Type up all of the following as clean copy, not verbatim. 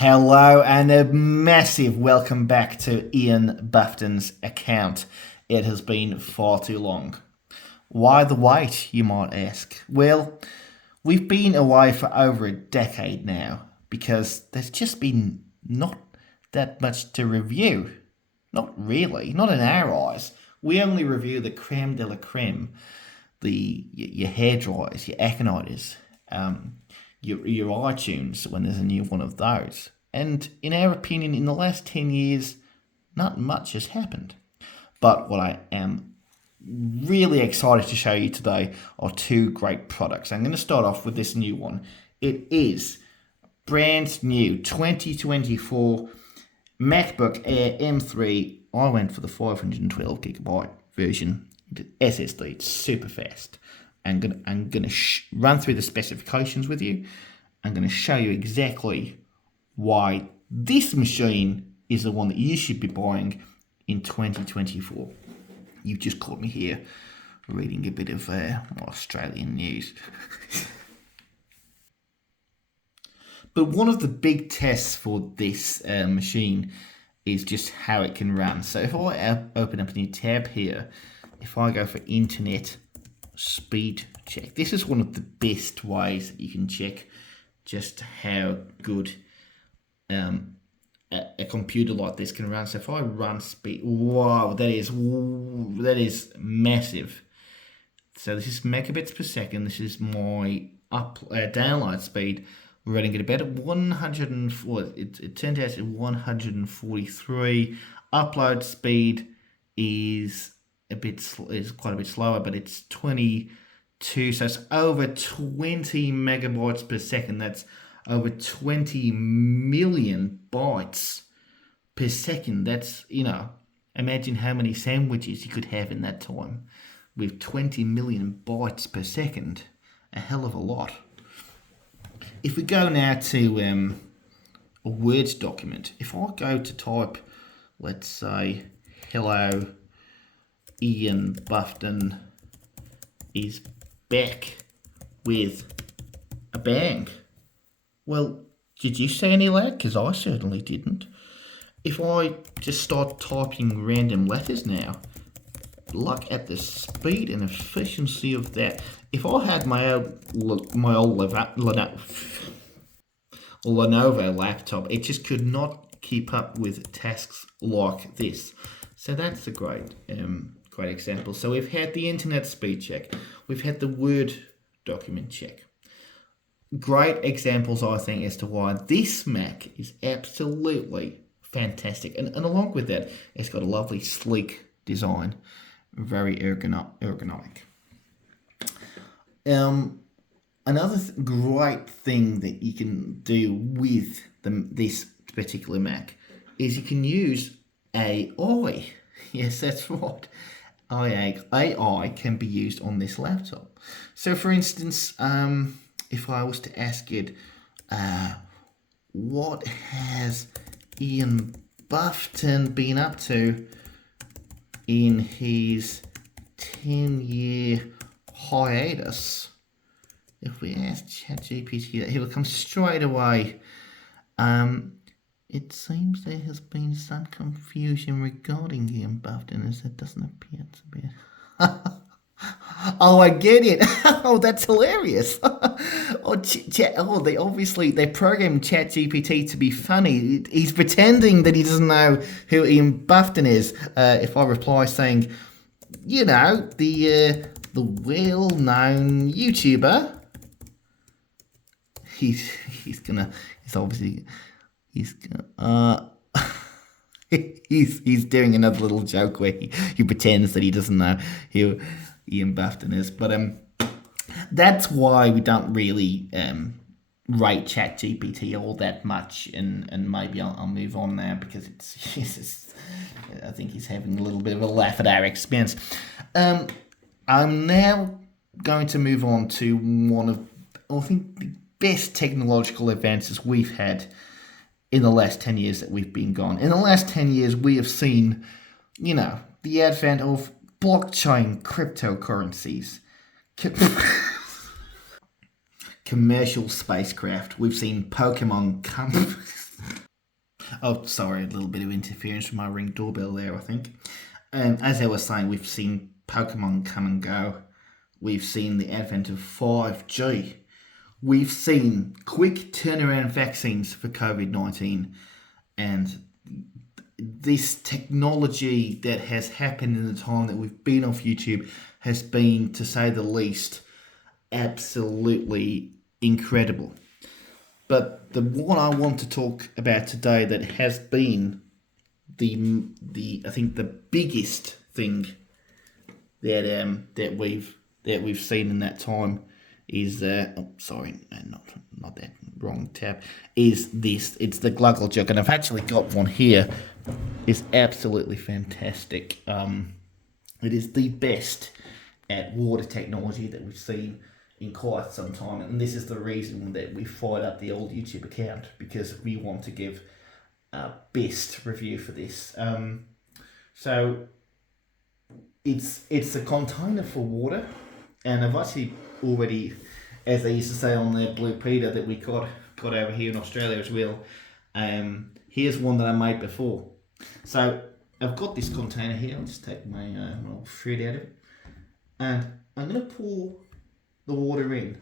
Hello and a massive welcome back to Ian Bufton's account. It has been far too long. Why the wait, you might ask? Well, we've been away for over a decade now because there's just been not that much to review. Not really, not in our eyes. We only review the creme de la creme, your hair dryers, your aconiters, your iTunes when there's a new one of those. And in our opinion, in the last 10 years, not much has happened. But what I am really excited to show you today are two great products. I'm going to start off with this new one. It is brand new 2024 MacBook Air M3. I went for the 512 gigabyte version. SSD, it's super fast. I'm gonna run through the specifications with you. I'm gonna show you exactly why this machine is the one that you should be buying in 2024. You've just caught me here reading a bit of Australian news. But one of the big tests for this machine is just how it can run. So if I open up a new tab here, if I go for internet speed check, this is one of the best ways that you can check just how good a computer like this can run. So if I run speed, wow, that is massive. So this is megabits per second. This is my download speed. We're running at about 104. It turned out to 143. Upload speed is quite a bit slower, but it's 22. So it's over 20 megabytes per second. That's over 20 million bytes per second. That's, imagine how many sandwiches you could have in that time with 20 million bytes per second. A hell of a lot. If we go now to a Word document, if I go to type, let's say, hello, Ian Bufton is back with a bang. Well, did you see any lag? Because I certainly didn't. If I just start typing random letters now, look at the speed and efficiency of that. If I had my old Lenovo laptop, it just could not keep up with tasks like this. So that's a great example. So we've had the internet speed check. We've had the Word document check. Great examples, I think, as to why this Mac is absolutely fantastic. And along with that, it's got a lovely, sleek design. Very ergonomic. Another great thing that you can do with this particular Mac is you can use AI. Yes, that's right. AI can be used on this laptop. So, for instance, if I was to ask it, what has Ian Bufton been up to in his 10-year hiatus? If we ask ChatGPT that, he will come straight away. It seems there has been some confusion regarding Ian Bufton, as it doesn't appear to be. Oh, I get it. Oh, that's hilarious. They programmed ChatGPT to be funny. He's pretending that he doesn't know who Ian Bufton is. If I reply saying, the well-known YouTuber, he's doing another little joke where he pretends that he doesn't know who Ian Bufton is. But that's why we don't really rate ChatGPT all that much, and maybe I'll move on now because I think he's having a little bit of a laugh at our expense. I'm now going to move on to one of, I think, the best technological advances we've had in the last 10 years that we've been gone. In the last 10 years, we have seen, the advent of blockchain cryptocurrencies. commercial spacecraft. We've seen Pokemon come. Oh, sorry, a little bit of interference from my Ring doorbell there, I think. As I was saying, we've seen Pokemon come and go. We've seen the advent of 5G. We've seen quick turnaround vaccines for COVID-19. And this technology that has happened in the time that we've been off YouTube has been, to say the least, absolutely incredible. But the one I want to talk about today that has been the I think the biggest thing that we've seen in that time is not that, wrong tab, is this. It's the Gluggle Jug, and I've actually got one here. It's absolutely fantastic. It is the best at water technology that we've seen in quite some time, and this is the reason that we fired up the old YouTube account, because we want to give our best review for this. So it's a container for water, and I've actually already, as they used to say on the Blue Peter that we got over here in Australia as well, here's one that I made before. So I've got this container here. I'll just take my little thread out of it, and I'm going to pour the water in,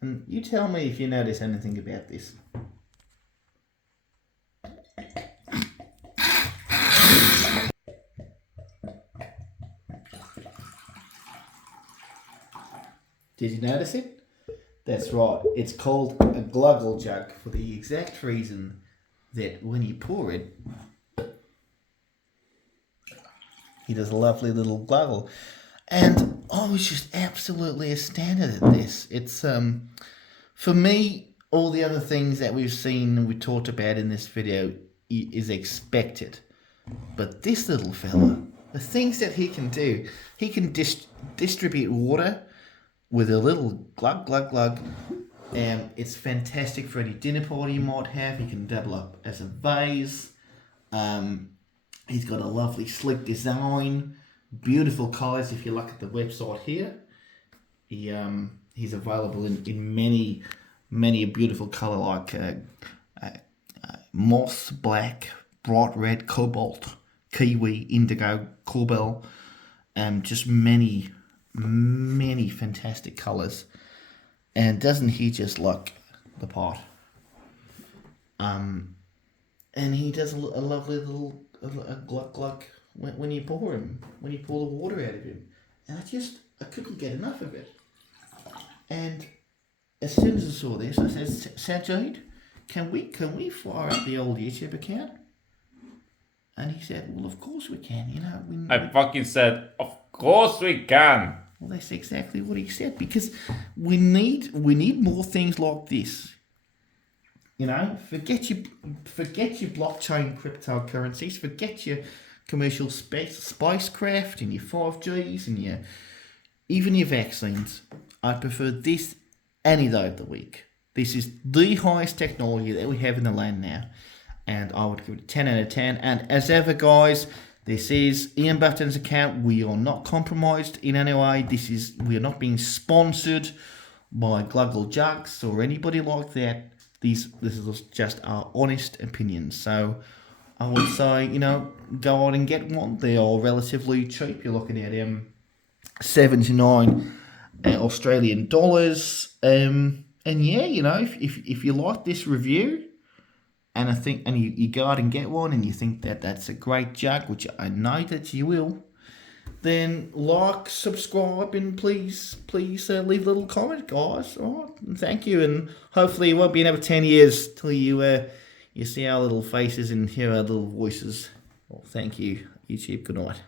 and you tell me if you notice anything about this. Did you notice it? That's right, it's called a Gluggle Jug for the exact reason that when you pour it, he does a lovely little gluggle. And I was just absolutely astounded at this. It's, for me, all the other things that we've seen and we talked about in this video is expected. But this little fella, the things that he can do, he can distribute water with a little glug, glug, glug. It's fantastic for any dinner party you might have. He can double up as a vase. He's got a lovely slick design. Beautiful colours if you look at the website here. He's available in many a beautiful colour like moss, black, bright red, cobalt, kiwi, indigo, corbel, just many fantastic colours. And doesn't he just look the part? And he does a lovely little glug glug when you pour the water out of him. And I couldn't get enough of it. And as soon as I saw this, I said, Sajid, can we fire up the old YouTube account? And he said, well, of course we can. I fucking said, of course we can. Well, that's exactly what he said, because we need more things like this. Forget your blockchain cryptocurrencies, forget your commercial spacecraft and your 5Gs and even your vaccines. I prefer this any day of the week. This is the highest technology that we have in the land now, and I would give it a 10 out of 10. And as ever, guys, this is Ian Bufton's account. We are not compromised in any way. We are not being sponsored by Gluggle Jugs or anybody like that. This is just our honest opinions. So I would say, go out and get one. They are relatively cheap. You're looking at $79 Australian dollars. And yeah, if you like this review, and you go out and get one, and you think that that's a great jug, which I know that you will, then like, subscribe, and please leave a little comment, guys. All right, and thank you, and hopefully it won't be another 10 years till you see our little faces and hear our little voices. Well, thank you, YouTube. Good night.